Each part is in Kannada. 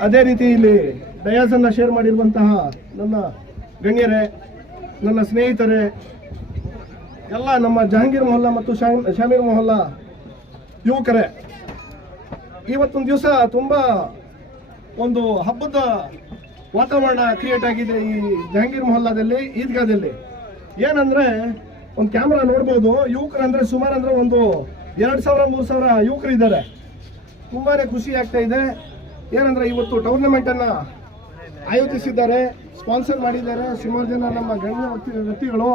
ಅದೇ ರೀತಿ ಇಲ್ಲಿ ಡಯಾಸನ್ನ ಶೇರ್ ಮಾಡಿರುವಂತಹ ನನ್ನ ಗಣ್ಯರೇ, ನನ್ನ ಸ್ನೇಹಿತರೇ, ಎಲ್ಲ ನಮ್ಮ ಜಹಾಂಗೀರ್ ಮೊಹಲ್ಲಾ ಮತ್ತು ಶಾಮ್- ಶಾಮೀರ್ ಮೊಹಲ್ಲಾ ಯುವಕರೇ, ಇವತ್ತೊಂದು ದಿವಸ ತುಂಬ ಒಂದು ಹಬ್ಬದ ವಾತಾವರಣ ಕ್ರಿಯೇಟ್ ಆಗಿದೆ ಈ ಜಹಾಂಗೀರ್ ಮೊಹಲ್ಲಾದಲ್ಲಿ ಈದ್ಗಾದಲ್ಲಿ ಏನಂದ್ರೆ, ಒಂದು ಕ್ಯಾಮ್ರಾ ನೋಡ್ಬೋದು ಯುವಕರು ಅಂದ್ರೆ ಸುಮಾರು ಅಂದ್ರೆ ಒಂದು ಎರಡು ಸಾವಿರ, ಮೂರು ಸಾವಿರ ಯುವಕರು ಇದ್ದಾರೆ. ತುಂಬಾನೇ ಖುಷಿ ಆಗ್ತಾ ಇದೆ. ಏನಂದ್ರೆ ಇವತ್ತು ಟೂರ್ನಮೆಂಟ್ ಅನ್ನ ಆಯೋಜಿಸಿದ್ದಾರೆ ಸ್ಪಾನ್ಸರ್ ಮಾಡಿದ್ದಾರೆ ಸುಮಾರು ಜನ ನಮ್ಮ ಗಣ್ಯ ವ್ಯಕ್ತಿ- ವ್ಯಕ್ತಿಗಳು.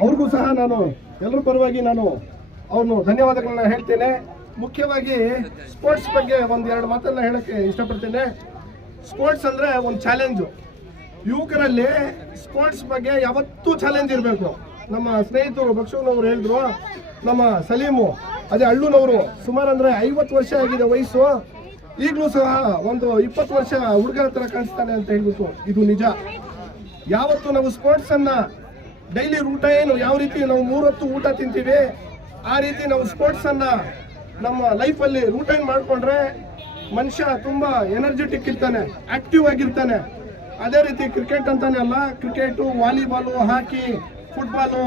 ಅವ್ರಿಗೂ ಸಹ ನಾನು ಎಲ್ಲರ ಪರವಾಗಿ ನಾನು ಅವನು ಧನ್ಯವಾದಗಳನ್ನ ಹೇಳ್ತೇನೆ. ಮುಖ್ಯವಾಗಿ ಸ್ಪೋರ್ಟ್ಸ್ ಬಗ್ಗೆ ಒಂದ್ ಎರಡು ಮಾತನ್ನ ಹೇಳಕ್ಕೆ ಇಷ್ಟಪಡ್ತೇನೆ. ಸ್ಪೋರ್ಟ್ಸ್ ಅಂದ್ರೆ ಒಂದು ಚಾಲೆಂಜು ಯುವಕರಲ್ಲಿ ಸ್ಪೋರ್ಟ್ಸ್ ಬಗ್ಗೆ ಯಾವತ್ತೂ ಚಾಲೆಂಜ್ ಇರಬೇಕು. ನಮ್ಮ ಸ್ನೇಹಿತರು ಬಕ್ಷೂನವರು ಹೇಳಿದ್ರು, ನಮ್ಮ ಸಲೀಮು, ಅದೇ ಅಳ್ಳುನವರು, ಸುಮಾರು ಅಂದ್ರೆ ಐವತ್ತು ವರ್ಷ ಆಗಿದೆ ವಯಸ್ಸು, ಈಗಲೂ ಸಹ ಒಂದು ಇಪ್ಪತ್ತು ವರ್ಷ ಹುಡುಗರ ಹತ್ರ ಕಾಣಿಸ್ತಾನೆ ಅಂತ ಹೇಳ್ಬಿಟ್ಟು ಇದು ನಿಜ. ಯಾವತ್ತು ನಾವು ಸ್ಪೋರ್ಟ್ಸ್ ಅನ್ನ ಡೈಲಿ ಊಟ ಏನು, ಯಾವ ರೀತಿ ನಾವು ಮೂರೊತ್ತು ಊಟ ತಿಂತೀವಿ, ಆ ರೀತಿ ನಾವು ಸ್ಪೋರ್ಟ್ಸ್ ಅನ್ನ ನಮ್ಮ ಲೈಫಲ್ಲಿ ರೂಟೈನ್ ಮಾಡಿಕೊಂಡ್ರೆ ಮನುಷ್ಯ ತುಂಬಾ ಎನರ್ಜೆಟಿಕ್ ಇರ್ತಾನೆ ಆಕ್ಟಿವ್ ಆಗಿರ್ತಾನೆ. ಅದೇ ರೀತಿ ಕ್ರಿಕೆಟ್ ಅಂತಾನೆ ಅಲ್ಲ ಕ್ರಿಕೆಟು ವಾಲಿಬಾಲು ಹಾಕಿ ಫುಟ್ಬಾಲು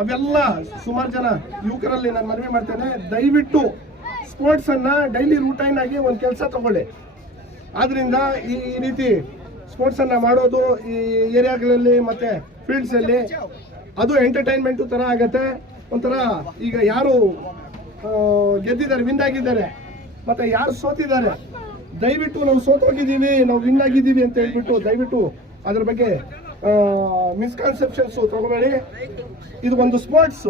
ಅವೆಲ್ಲ ಸುಮಾರು ಜನ ಯುವಕರಲ್ಲಿ ನಾನು ಮನವಿ ಮಾಡ್ತೇನೆ, ದಯವಿಟ್ಟು ಸ್ಪೋರ್ಟ್ಸ್ ಅನ್ನ ಡೈಲಿ ರೂಟೈನ್ ಆಗಿ ಒಂದು ಕೆಲಸ ತಗೊಳ್ಳಿ. ಆದ್ದರಿಂದ ಈ ರೀತಿ ಸ್ಪೋರ್ಟ್ಸ್ ಅನ್ನ ಮಾಡೋದು ಈ ಏರಿಯಾಗಳಲ್ಲಿ ಮತ್ತೆ ಫೀಲ್ಡ್ಸ್ ಅಲ್ಲಿ ಅದು ಎಂಟರ್ಟೈನ್ಮೆಂಟ್ ತರ ಆಗುತ್ತೆ. ಒಂಥರ ಈಗ ಯಾರು ಗೆದ್ದಿದ್ದಾರೆ ವಿನ್ ಆಗಿದ್ದಾರೆ, ಮತ್ತೆ ಯಾರು ಸೋತಿದ್ದಾರೆ, ದಯವಿಟ್ಟು ನಾವು ಸೋತೋಗಿದ್ದೀವಿ, ನಾವು ವಿನ್ ಆಗಿದ್ದೀವಿ ಅಂತ ಹೇಳ್ಬಿಟ್ಟು ದಯವಿಟ್ಟು ಅದ್ರ ಬಗ್ಗೆ ಮಿಸ್ಕನ್ಸೆಪ್ಷನ್ಸ್ ತಗೋಬೇಡಿ ಇದು ಒಂದು ಸ್ಪೋರ್ಟ್ಸ್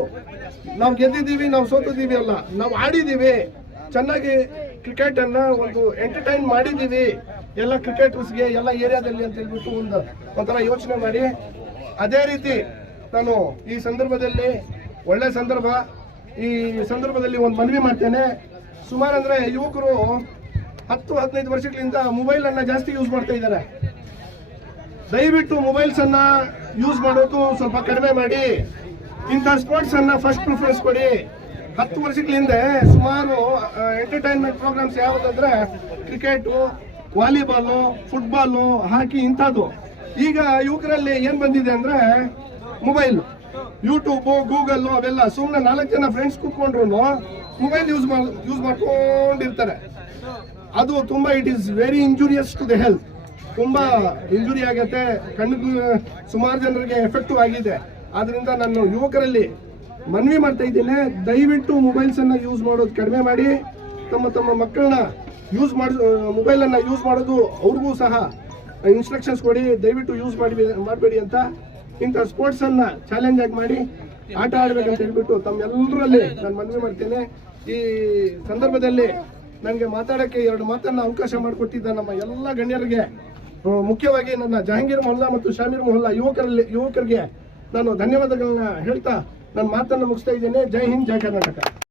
ನಾವು ಗೆದ್ದಿದ್ದೀವಿ, ನಾವು ಸೋತಿದ್ದೀವಿ ಅಲ್ಲ. ನಾವು ಆಡಿದ್ದೀವಿ. ಚೆನ್ನಾಗಿ ಕ್ರಿಕೆಟ್ ಅನ್ನ ಒಂದು ಎಂಟರ್ಟೈನ್ ಮಾಡಿದ್ದೀವಿ. ಎಲ್ಲ ಕ್ರಿಕೆಟರ್ಸ್ಗೆ ಎಲ್ಲ ಏರಿಯಾದಲ್ಲಿ ಅಂತ ಹೇಳ್ಬಿಟ್ಟು ಒಂದು ಒಂಥರ ಯೋಚನೆ ಮಾಡಿ. ಅದೇ ರೀತಿ ನಾನು ಈ ಸಂದರ್ಭದಲ್ಲಿ, ಒಳ್ಳೆ ಸಂದರ್ಭ. ಈ ಸಂದರ್ಭದಲ್ಲಿ ಒಂದು ಮನವಿ ಮಾಡ್ತೇನೆ. ಸುಮಾರು ಅಂದರೆ ಯುವಕರು ಹತ್ತು, ಹದಿನೈದು ವರ್ಷಗಳಿಂದ ಮೊಬೈಲ್ ಅನ್ನ ಜಾಸ್ತಿ ಯೂಸ್ ಮಾಡ್ತಾ ಇದ್ದಾರೆ. ದಯವಿಟ್ಟು ಮೊಬೈಲ್ಸ್ ಅನ್ನ ಯೂಸ್ ಮಾಡೋದು ಸ್ವಲ್ಪ ಕಡಿಮೆ ಮಾಡಿ. ಇಂಥ ಸ್ಪೋರ್ಟ್ಸ್ ಅನ್ನ ಫಸ್ಟ್ ಪ್ರಿಫರೆನ್ಸ್ ಕೊಡಿ. ಹತ್ತು ವರ್ಷಗಳ ಹಿಂದೆ ಸುಮಾರು ಎಂಟರ್ಟೈನ್ಮೆಂಟ್ ಪ್ರೋಗ್ರಾಮ್ಸ್ ಯಾವುದಂದ್ರೆ ಕ್ರಿಕೆಟು ವಾಲಿಬಾಲು ಫುಟ್ಬಾಲು ಹಾಕಿ ಇಂಥದ್ದು. ಈಗ ಯುವಕರಲ್ಲಿ ಏನು ಬಂದಿದೆ ಅಂದ್ರೆ ಮೊಬೈಲ್ ಯೂಟ್ಯೂಬು ಗೂಗಲ್ಲು ಅವೆಲ್ಲ ಸುಮ್ಮನೆ ನಾಲ್ಕು ಜನ ಫ್ರೆಂಡ್ಸ್ ಕೂತ್ಕೊಂಡ್ರು ಮೊಬೈಲ್ ಯೂಸ್ ಮಾಡ್ ಯೂಸ್ ಮಾಡ್ಕೊಂಡಿರ್ತಾರೆ. ಅದು ತುಂಬಾ it is very injurious to the health ತುಂಬಾ ಇಂಜುರಿ ಆಗತ್ತೆ. ಕಣ್ಣು ಸುಮಾರು ಜನರಿಗೆ ಎಫೆಕ್ಟಿವ್ ಆಗಿದೆ. ಆದ್ರಿಂದ ನಾನು ಯುವಕರಲ್ಲಿ ಮನವಿ ಮಾಡ್ತಾ ಇದ್ದೇನೆ. ದಯವಿಟ್ಟು ಮೊಬೈಲ್ಸ್ ಅನ್ನ ಯೂಸ್ ಮಾಡೋದು ಕಡಿಮೆ ಮಾಡಿ. ತಮ್ಮ ತಮ್ಮ ಮಕ್ಕಳನ್ನ ಯೂಸ್ ಮಾಡಿ ಮೊಬೈಲ್ ಅನ್ನ ಯೂಸ್ ಮಾಡೋದು ಅವ್ರಿಗೂ ಸಹ ಇನ್ಸ್ಟ್ರಕ್ಷನ್ಸ್ ಕೊಡಿ. ದಯವಿಟ್ಟು ಯೂಸ್ ಮಾಡಿ ಮಾಡಬೇಡಿ ಅಂತ. ಇಂಥ ಸ್ಪೋರ್ಟ್ಸ್ ಅನ್ನ ಚಾಲೆಂಜ್ ಆಗಿ ಮಾಡಿ ಆಟ ಆಡ್ಬೇಕಂತ ಹೇಳ್ಬಿಟ್ಟು ತಮ್ಮೆಲ್ಲರಲ್ಲಿ ನಾನು ಮನವಿ ಮಾಡ್ತೇನೆ. ಈ ಸಂದರ್ಭದಲ್ಲಿ ನನಗೆ ಮಾತಾಡೋಕ್ಕೆ ಎರಡು ಮಾತನ್ನ ಅವಕಾಶ ಮಾಡಿಕೊಟ್ಟಿದ್ದ ನಮ್ಮ ಎಲ್ಲ ಗಣ್ಯರಿಗೆ ಮುಖ್ಯವಾಗಿ ನನ್ನ ಜಹಾಂಗೀರ್ ಮೊಹಲ್ಲಾ ಮತ್ತು ಶಾಮೀರ್ ಮೊಹಲ್ಲಾ ಯುವಕರಲ್ಲಿ ಯುವಕರಿಗೆ ನಾನು ಧನ್ಯವಾದಗಳನ್ನ ಹೇಳ್ತಾ ನನ್ನ ಮಾತನ್ನು ಮುಗಿಸ್ತಾ ಇದ್ದೇನೆ. ಜೈ ಹಿಂದ್, ಜೈ ಕರ್ನಾಟಕ.